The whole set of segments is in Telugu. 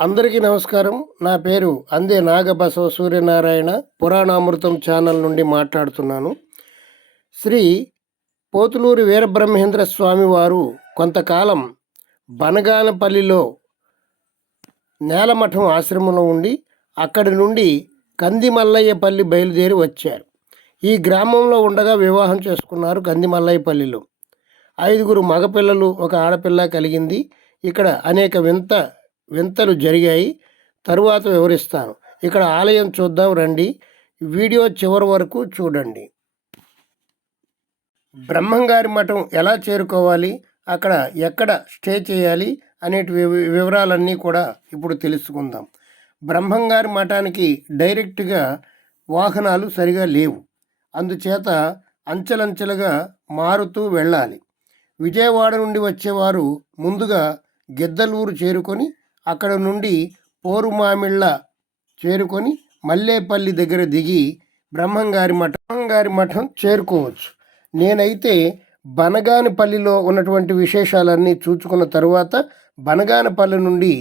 అందరికీ నమస్కారం. నా పేరు అందే నాగబసవ సూర్యనారాయణ పురాణామృతం ఛానల్ నుండి మాట్లాడుతున్నాను. శ్రీ పోతులూరి వీరబ్రహ్మేంద్ర స్వామి వారు కొంతకాలం బనగానపల్లిలో నేలమఠం ఆశ్రమంలో ఉండి అక్కడి నుండి కందిమల్లయ్యపల్లి బయలుదేరి వచ్చారు. ఈ గ్రామంలో ఉండగా వివాహం చేసుకున్నారు కందిమల్లయ్యపల్లిలో. ఐదుగురు మగపిల్లలు ఒక ఆడపిల్ల కలిగింది. ఇక్కడ అనేక వింత వింతలు జరిగాయి. తరువాత వివరిస్తాను. ఇక్కడ ఆలయం చూద్దాం రండి. వీడియో చివరి వరకు చూడండి. బ్రహ్మంగారి మఠం ఎలా చేరుకోవాలి? అక్కడ ఎక్కడ స్టే చేయాలి? అనేటి వివరాలన్నీ కూడా ఇప్పుడు తెలుసుకుందాం. బ్రహ్మంగారి మఠానికి డైరెక్ట్గా వాహనాలు సరిగా లేవు. అందుచేత అంచెలంచెలుగా మారుతూ వెళ్ళాలి. విజయవాడ నుండి వచ్చేవారు ముందుగా గిద్దలూరు చేరుకొని అక్కడ నుండి పోరుమామిళ్ళ చేరుకొని మల్లేపల్లి దగ్గర దిగి బ్రహ్మంగారి మఠం బ్రహ్మంగారి మఠం చేరుకోవచ్చు. నేనైతే బనగానపల్లిలో ఉన్నటువంటి విశేషాలన్నీ చూచుకున్న తర్వాత బనగానపల్లి నుండి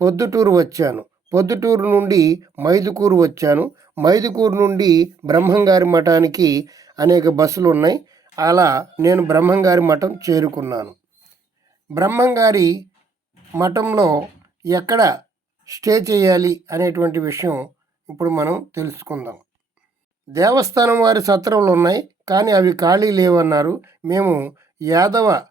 పొద్దుటూరు వచ్చాను. పొద్దుటూరు నుండి మైదుకూరు వచ్చాను. మైదుకూరు నుండి బ్రహ్మంగారి మఠానికి అనేక బస్సులు ఉన్నాయి. అలా నేను బ్రహ్మంగారి మఠం చేరుకున్నాను. బ్రహ్మంగారి మఠంలో ఎక్కడ స్టే చేయాలి అనేటువంటి విషయం ఇప్పుడు మనం తెలుసుకుందాం. దేవస్థానం వారి సత్రములు ఉన్నాయి కానీ అవి ఖాళీ లేవన్నారు. మేము యాదవ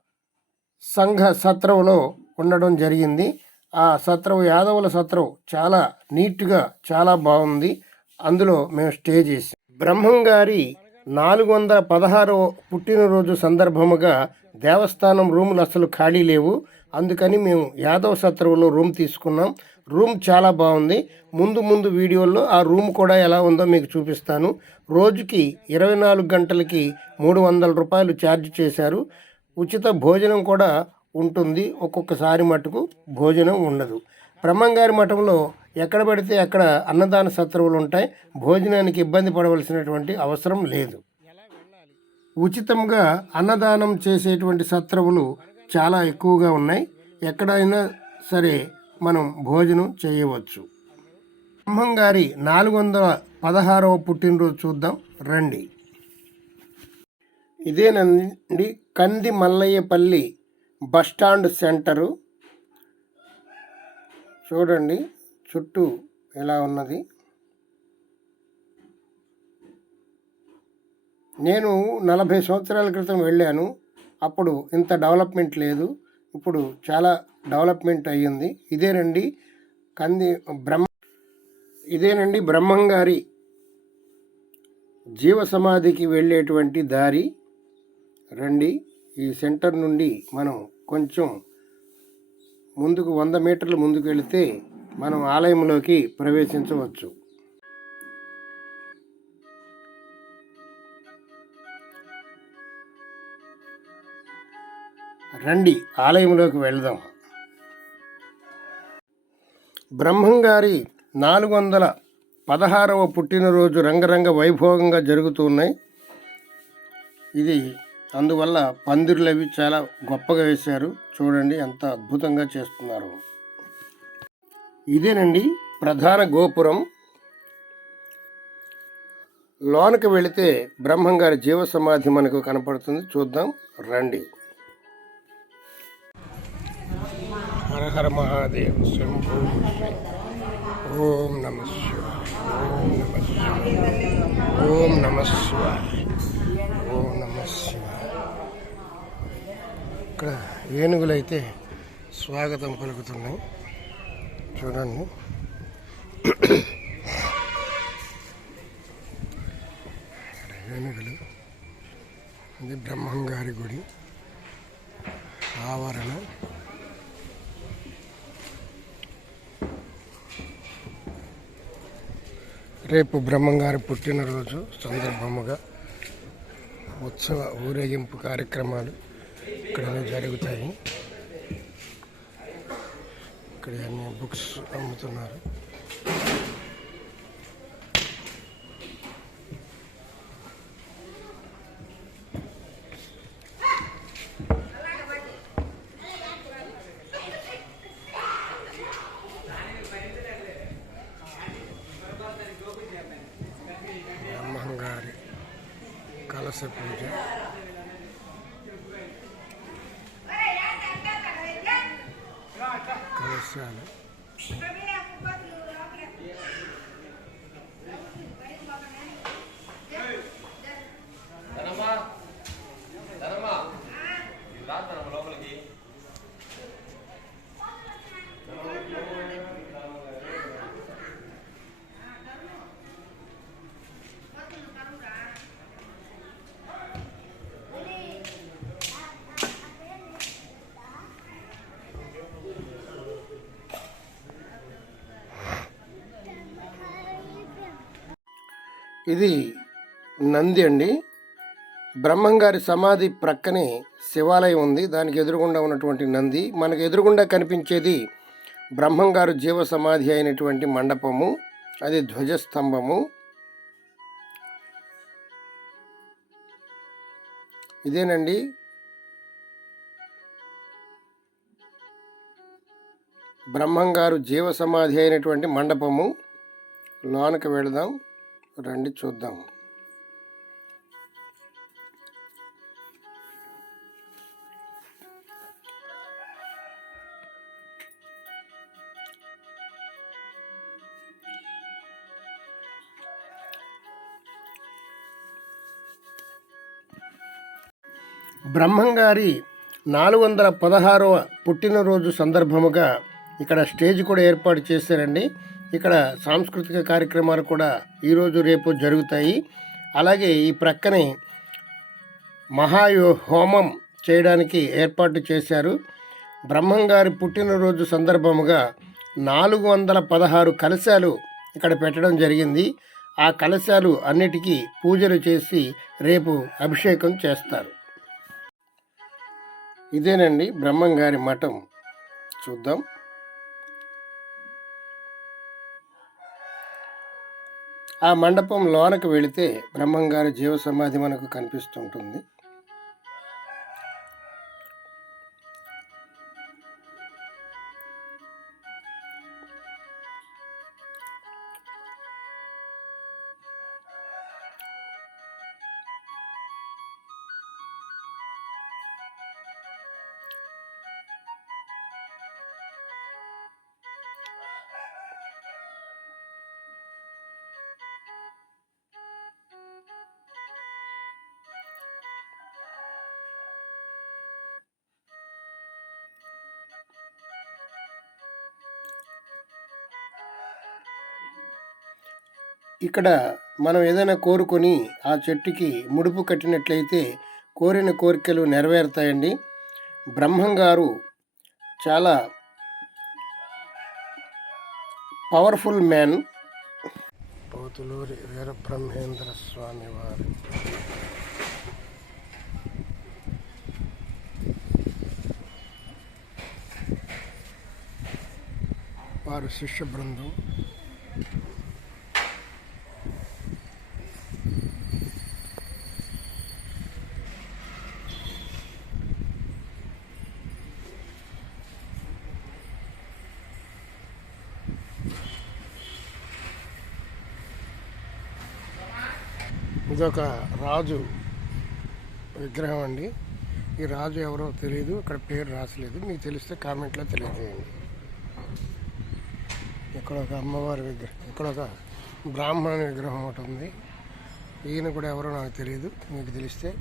సంఘ సత్రంలో ఉండడం జరిగింది. ఆ సత్రం యాదవుల సత్రం చాలా నీట్గా చాలా బాగుంది. అందులో మేము స్టే చేసాం బ్రహ్మంగారి నాలుగు వందల పదహారవ పుట్టినరోజు సందర్భముగా దేవస్థానం రూములు అసలు ఖాళీ లేవు. అందుకని మేము యాదవ సత్రంలో రూమ్ తీసుకున్నాం. రూమ్ చాలా బాగుంది. ముందు ముందు వీడియోల్లో ఆ రూమ్ కూడా ఎలా ఉందో మీకు చూపిస్తాను. రోజుకి ఇరవై నాలుగు గంటలకి మూడు వందల రూపాయలు ఛార్జ్ చేశారు. ఉచిత భోజనం కూడా ఉంటుంది. ఒక్కొక్కసారి మటుకు భోజనం ఉండదు. బ్రహ్మంగారి మఠంలో ఎక్కడ పడితే అక్కడ అన్నదాన సత్రవులు ఉంటాయి. భోజనానికి ఇబ్బంది పడవలసినటువంటి అవసరం లేదు. ఉచితంగా అన్నదానం చేసేటువంటి సత్రవులు చాలా ఎక్కువగా ఉన్నాయి. ఎక్కడైనా సరే మనం భోజనం చేయవచ్చు. బ్రహ్మంగారి నాలుగు వందల పదహారవ పుట్టినరోజు చూద్దాం. రండి. ఇదేనండి కంది మల్లయ్యపల్లి బస్టాండ్ సెంటరు. చూడండి. చుట్టూ ఎలా ఉన్నది? నేను నలభై సంవత్సరాల క్రితం వెళ్ళాను. అప్పుడు ఇంత డెవలప్మెంట్ లేదు. ఇప్పుడు చాలా డెవలప్మెంట్ అయ్యింది. ఇదేనండి కంది బ్రహ్మ ఇదేనండి బ్రహ్మంగారి జీవ సమాధికి వెళ్ళేటువంటి దారి. రండి ఈ సెంటర్ నుండి మనం కొంచెం ముందుకు వంద మీటర్లు ముందుకు వెళితే మనం ఆలయంలోకి ప్రవేశించవచ్చు. రండి ఆలయంలోకి వెళదాం. బ్రహ్మంగారి నాలుగు వందల పదహారవ పుట్టినరోజు రంగరంగ వైభోగంగా జరుగుతున్నాయి ఇది అందువల్ల పందిర్లు అవి చాలా గొప్పగా వేశారు. చూడండి ఎంత అద్భుతంగా చేస్తున్నారు. ఇదేనండి ప్రధాన గోపురం. లోనకి వెళితే బ్రహ్మంగారి జీవ సమాధి మనకు కనపడుతుంది. చూద్దాం రండి. హర హర మహాదేవ్ శంభో ఓం నమ ఓం నమ ఓం నమ ఇక్కడ ఏనుగులైతే స్వాగతం పలుకుతున్నాయి. చూడండి. ఏనుగులు ఇది బ్రహ్మంగారి గుడి. ఆవరణ. రేపు బ్రహ్మంగారి పుట్టినరోజు సందర్భముగా ఉత్సవ ఊరేగింపు కార్యక్రమాలు ఇక్కడ జరుగుతాయి. ఇక్కడ అన్ని బుక్స్ అమ్ముతున్నారు. కలశాలు ధనమ్మా ఇది నంది అండి. బ్రహ్మంగారి సమాధి ప్రక్కనే శివాలయం ఉంది. దానికి ఎదురుగుండా ఉన్నటువంటి నంది. మనకు ఎదురుగుండా కనిపించేది బ్రహ్మంగారు జీవ సమాధి అయినటువంటి మండపము. అది ధ్వజస్తంభము. ఇదేనండి. బ్రహ్మంగారు జీవ సమాధి అయినటువంటి మండపము. లోనకి వెళదాం. రండి చూద్దాం. బ్రహ్మంగారి నాలుగు వందల పదహారవ పుట్టినరోజు సందర్భముగా ఇక్కడ స్టేజ్ కూడా ఏర్పాటు చేశారండి. ఇక్కడ సాంస్కృతిక కార్యక్రమాలు కూడా ఈరోజు రేపు జరుగుతాయి. అలాగే ఈ ప్రక్కనే మహాయో హోమం చేయడానికి ఏర్పాటు చేశారు. బ్రహ్మంగారి పుట్టినరోజు సందర్భముగా నాలుగు వందల పదహారు కలశాలు ఇక్కడ పెట్టడం జరిగింది. ఆ కలశాలు అన్నిటికీ పూజలు చేసి రేపు అభిషేకం చేస్తారు. ఇదేనండి బ్రహ్మంగారి మఠం. చూద్దాం. ఆ మండపం లోనకు వెళితే బ్రహ్మంగారి జీవ సమాధి మనకు కనిపిస్తుంటుంది. ఇక్కడ మనం ఏదైనా కోరుకొని ఆ చెట్టుకి ముడుపు కట్టినట్లయితే కోరిన కోరికలు నెరవేరుతాయండి. బ్రహ్మంగారు చాలా పవర్ఫుల్ మ్యాన్. పోతులూరి వీరబ్రహ్మేంద్ర స్వామి వారు. వారు శిష్య బృందం. ఇదొక రాజు విగ్రహం అండి. ఈ రాజు ఎవరో తెలియదు ఇక్కడ పేరు రాసలేదు. మీకు తెలిస్తే కామెంట్లో తెలియజేయండి. ఇక్కడ ఒక అమ్మవారి విగ్రహం ఇక్కడ ఒక బ్రాహ్మణుని విగ్రహం ఒకటి ఉంది. ఈయన కూడా ఎవరో నాకు తెలియదు మీకు తెలిస్తే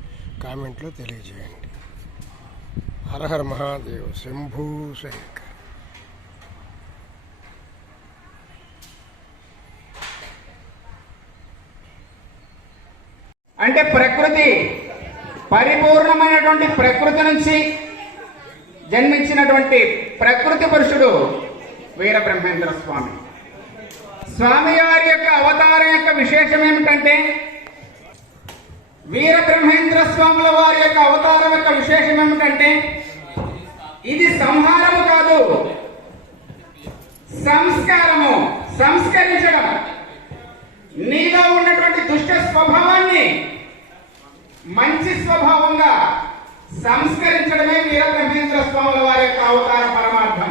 కామెంట్లో తెలియజేయండి. హరహర మహాదేవ్ శంభూ శంకర్ అంటే ప్రకృతి పరిపూర్ణమైనటువంటి ప్రకృతి నుంచి జన్మించినటువంటి ప్రకృతి పురుషుడు వీర బ్రహ్మేంద్ర స్వామి. స్వామి వారి యొక్క అవతారం యొక్క విశేషం ఏమిటంటే వీర బ్రహ్మేంద్ర స్వాముల వారి యొక్క అవతారం యొక్క విశేషం ఏమిటంటే ఇది సంహారము కాదు సంస్కారము సంస్కరించడం. నీలో ఉన్నటువంటి దుష్ట స్వభావాన్ని మంచి స్వభావంగా సంస్కరించడమే వీరబ్రహ్మేంద్ర స్వాముల వారి యొక్క అవతార పరమార్థం.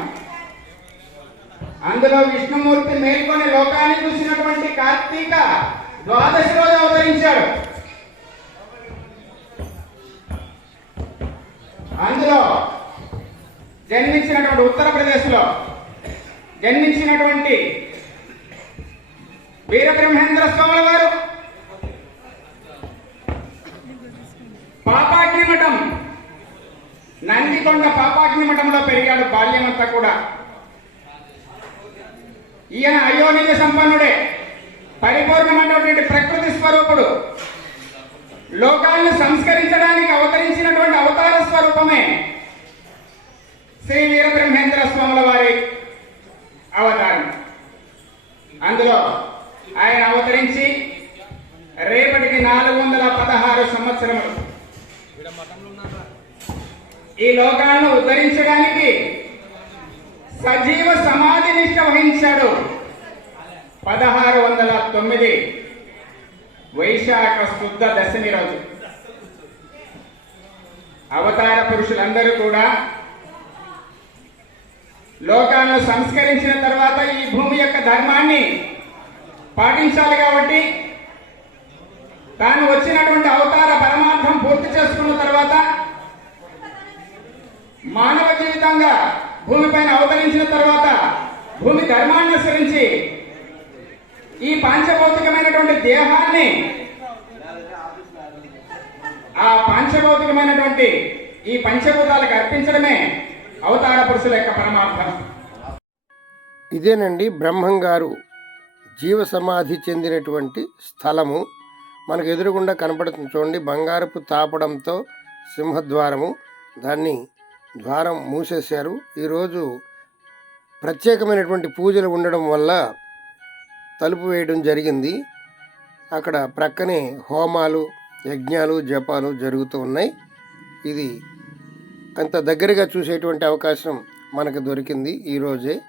అందులో విష్ణుమూర్తి మేల్కొని లోకాన్ని చూసినటువంటి కార్తీక ద్వాదశి రోజు అవతరించాడు. అందులో జన్మించినటువంటి ఉత్తరప్రదేశ్లో జన్మించినటువంటి వీరబ్రహ్మేంద్ర స్వామి గారు. పాపాగ్ని మఠం. నందికొండ పాపాగ్ని మఠంలో పెరిగాడు బాల్యమంతా కూడా. ఈయన అయోనిజ సంపన్నుడే. పరిపూర్ణమైనటువంటి ప్రకృతి స్వరూపుడు. లోకాలను సంస్కరించడానికి అవతరించినటువంటి అవతార స్వరూపమే శ్రీ వీరబ్రహ్మేంద్ర స్వాముల వారి అవతారం. అందులో ఆయన అవతరించి రేపటికి నాలుగు వందల పదహారు సంవత్సరములు. ఈ లోకాలను ఉద్ధరించడానికి సజీవ సమాధి నిష్ట వహించాడు. పదహారు వందల తొమ్మిది వైశాఖ శుద్ధ దశమి రోజు. అవతార పురుషులందరూ కూడా లోకాలను సంస్కరించిన తర్వాత ఈ భూమి యొక్క ధర్మాన్ని పాటించాలి కాబట్టి తాను వచ్చినటువంటి అవతార పరమార్థం పూర్తి చేసుకున్న తర్వాత మానవ జీవితంగా భూమిపైన అవతరించిన తర్వాత భూమి ధర్మానుసరించి ఈ పాంచభౌతికమైనటువంటి దేహాన్ని ఆ పాంచభౌతికమైనటువంటి ఈ పంచభూతాలకు అర్పించడమే అవతార పురుషుల యొక్క పరమార్థం. ఇదేనండి బ్రహ్మం గారు జీవ సమాధి చెందినటువంటి స్థలము మనకు ఎదురుగుండా కనపడుతుంది. చూడండి బంగారపు తాపడంతో సింహద్వారము. దాన్ని ద్వారం మూసేశారు. ఈరోజు ప్రత్యేకమైనటువంటి పూజలు ఉండడం వల్ల తలుపు వేయడం జరిగింది. అక్కడ ప్రక్కనే హోమాలు యజ్ఞాలు జపాలు జరుగుతూ ఉన్నాయి. ఇది అంత దగ్గరగా చూసేటువంటి అవకాశం మనకు దొరికింది ఈరోజే.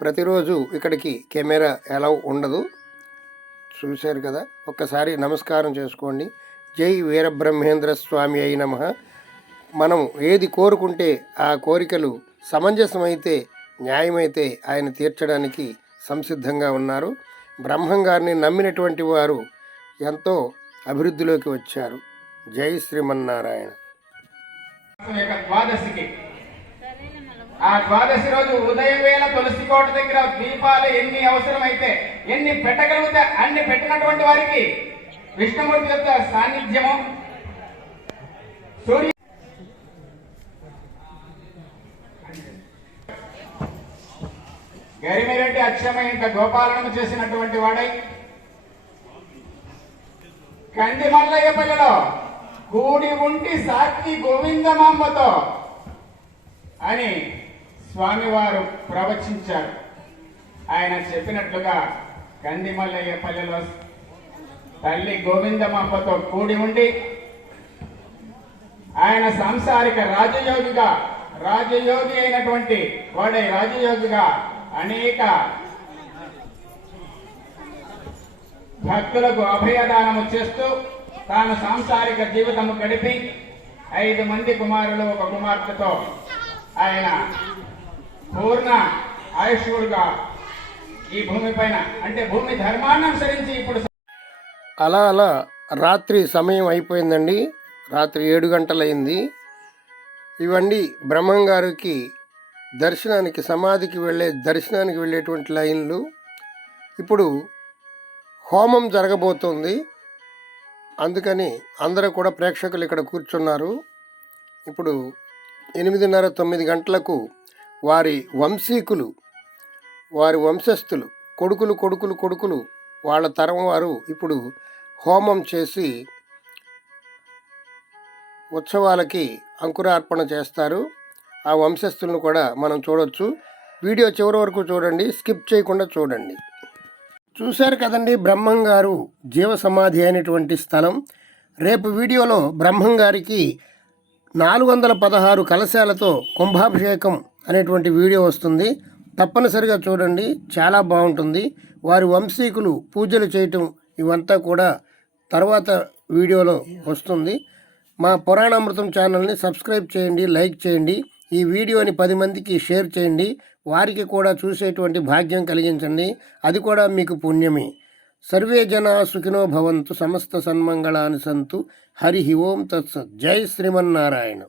ప్రతిరోజు ఇక్కడికి కెమెరా ఎలా ఉండదు. చూశారు కదా? ఒక్కసారి నమస్కారం చేసుకోండి. జై వీరబ్రహ్మేంద్ర స్వామి అయి నమ. మనం ఏది కోరుకుంటే ఆ కోరికలు సమంజసమైతే న్యాయమైతే ఆయన తీర్చడానికి సంసిద్ధంగా ఉన్నారు. బ్రహ్మంగారిని నమ్మినటువంటి వారు ఎంతో అభివృద్ధిలోకి వచ్చారు. జై శ్రీమన్నారాయణ. ద్వాదశికి ఆ ద్వాదశి రోజు ఉదయం వేళ తులసి కోట దగ్గర దీపాలు ఎన్ని అవసరమైతే ఎన్ని పెట్టగలిగితే అన్ని పెట్టినటువంటి వారికి విష్ణుమూర్తి యొక్క సాన్నిధ్యము. సూర్య గరిమిరెడ్డి అక్షమ ఇంత గోపాలనం చేసినటువంటి వాడై కంది మల్లయ్యపల్లిలో కూడి ఉంటి సాక్షి గోవిందమాంబతో అని స్వామివారు ప్రవచించారు. ఆయన చెప్పినట్లుగా కందిమల్లయ్య పల్లెలో తల్లి గోవిందమాంబతో కూడి ఉండి ఆయన సాంసారిక రాజయోగిగా రాజయోగి అయినటువంటి వాడే రాజయోగిగా అనేక భక్తులకు అభయదానము చేస్తూ తాను సాంసారిక జీవితము గడిపి ఐదు మంది కుమారులు ఒక కుమార్తెతో ఆయన పూర్ణ ఆయుష్యుడుగా ఈ భూమిపైన అంటే భూమి ధర్మాన్ని అనుసరించి ఇప్పుడు అలా అలా రాత్రి సమయం అయిపోయిందండి. రాత్రి ఏడు గంటలైంది. ఇవన్నీ బ్రహ్మం గారికి దర్శనానికి సమాధికి వెళ్ళే దర్శనానికి వెళ్ళేటువంటి లైన్లు. ఇప్పుడు హోమం జరగబోతోంది. అందుకని అందరూ కూడా ప్రేక్షకులు ఇక్కడ కూర్చున్నారు. ఇప్పుడు ఎనిమిదిన్నర తొమ్మిది గంటలకు వారి వంశీకులు వారి వంశస్థులు కొడుకులు కొడుకులు కొడుకులు వాళ్ళ తరం వారు ఇప్పుడు హోమం చేసి ఉత్సవాలకి అంకురార్పణ చేస్తారు. ఆ వంశస్థులను కూడా మనం చూడొచ్చు. వీడియో చివరి వరకు చూడండి స్కిప్ చేయకుండా చూడండి. చూశారు కదండి బ్రహ్మం గారు జీవ సమాధి అయినటువంటి స్థలం. రేపు వీడియోలో బ్రహ్మం గారికి నాలుగు వందల పదహారు కలశాలతో కుంభాభిషేకం అనేటువంటి వీడియో వస్తుంది. తప్పనిసరిగా చూడండి. చాలా బాగుంటుంది. వారి వంశీకులు పూజలు చేయటం ఇవంతా కూడా తర్వాత వీడియోలో వస్తుంది. మా పురాణామృతం ఛానల్ని సబ్స్క్రైబ్ చేయండి లైక్ చేయండి. ఈ వీడియోని పది మందికి షేర్ చేయండి. వారికి కూడా చూసేటువంటి భాగ్యం కలిగించండి. అది కూడా మీకు పుణ్యమే. సర్వే జనా సుఖినో భవంతు సమస్త సన్మంగళాని సంతు. హరి ఓం తత్సత్. జై శ్రీమన్నారాయణ.